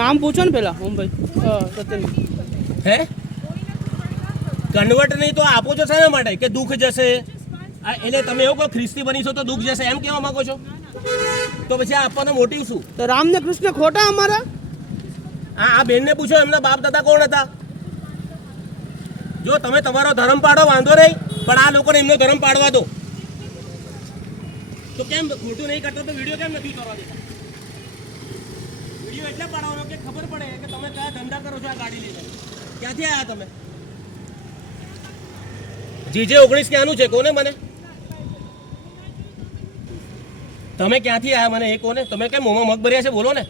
નામ પૂછો ને પેલા મુંબઈ. હા સત્યન. હે? કન્વર્ટ નહીં તો આપો છો શાના માટે? કે દુઃખ જશે? એટલે તમે એવું કહો ખ્રિસ્તી બનીશો તો દુઃખ જશે એમ કહેવા માંગો છો? તો પછી આ આપવાનો મોટિવ શું? તો રામ ને કૃષ્ણ ખોટા અમારા? આ આ બેનને પૂછો એમના બાપ દાદા કોણ હતા? જો તમે તમારો ધર્મ પાડો વાંધો નહીં પણ આ લોકોને એમનો ધર્મ પાડવા દો. તો કેમ ખોટું નહીં કરતો? તો વીડિયો કેમ નથી કરવા દેતા? વીડિયો એટલે પાડવાનો કે ખબર પડે કે તમે કયા ધંધા કરો છો આ ગાડી લઈને? ક્યાંથી આવ્યા તમે? જીજે ઓગણીસ ક્યાંનું છે? કોને મને? તમે ક્યાંથી આવ્યા મને? એ કોને? તમે કેમ મોમાં મગ ભર્યા છે? બોલો ને.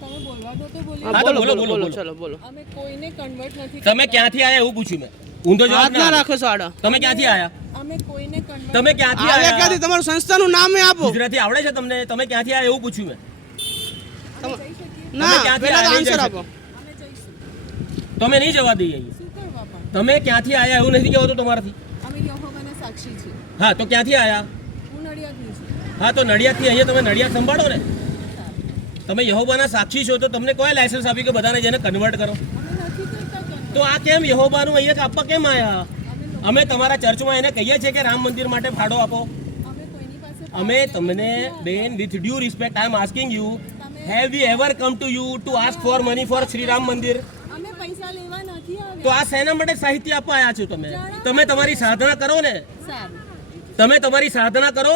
તમે બોલવા દો તો બોલીએ હા હા, તો બોલો બોલો, બોલો બોલો, બોલો બોલો. ચલો બોલો. અમે કોઈને કન્વર્ટ નથી તમે ક્યાંથી આયા એવું પૂછ્યું મેં. ઊંધો જવાબ ના રાખો સાડા. તમે ક્યાંથી આયા? અમે કોઈને કન્વર્ટ તમે ક્યાંથી આવ્યા ક્યાંથી? તમારું સંસ્થાનું નામ આપો. ગુજરાતી આવડે છે તમને? તમે ક્યાંથી આયા એવું પૂછ્યું મેં. ના ક્યાંથી પેલા આવ્યા આન્સર આપો. તમે નહીં જવા દઈએ શું તમે ક્યાંથી આવ્યા એવું નથી કહેવાતું તમારાથી. અમે યહોવાના સાક્ષી છીએ. હા તો ક્યાંથી આવ્યા હું નડિયાદની છું. હા તો નડિયાદથી અહીંયા તમે નડિયાદ સંભાળો ને. તમે યહોબાના સાક્ષી છો તો તમને કોઈ લાયસન્સ આપ્યું કે બધાને જેને કન્વર્ટ કરો. તો આ કેમ યહોબાનું અહીંયા આપવા કેમ આવ્યા અમે તમારા ચર્ચમાં એને કહીએ છીએ કે રામ મંદિર માટે ફાળો આપો. અમે અમે તમને બેન with due respect I am asking you have you ever come to you to ask for money for Shri Ram mandir અમે પૈસા લેવા નથી તો આ શેના માટે સાહિત્ય આપવા આવ્યા છો તમે? તમે તમારી સાધના કરો ને. તમે તમારી સાધના કરો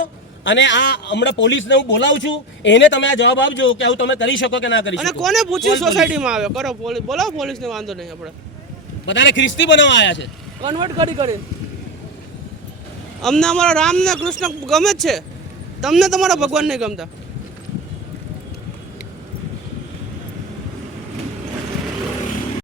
અને આ હમણાં પોલીસને હું બોલાવું છું એને તમે આ જવાબ આપજો કે આવું તમે કરી શકો કે ના કરી અને શકો. કોને પૂછ્યું? સોસાયટીમાં આવ્યો? કરો પોલીસ બોલાવો પોલીસને વાંધો નહીં આપણે. બધાને ખ્રિસ્તી બનાવવા આવ્યા છે. કન્વર્ટ કરી કરી. અમને અમારો રામ ને કૃષ્ણ ગમે જ છે. તમને તમારા ભગવાન નહીં ગમતા.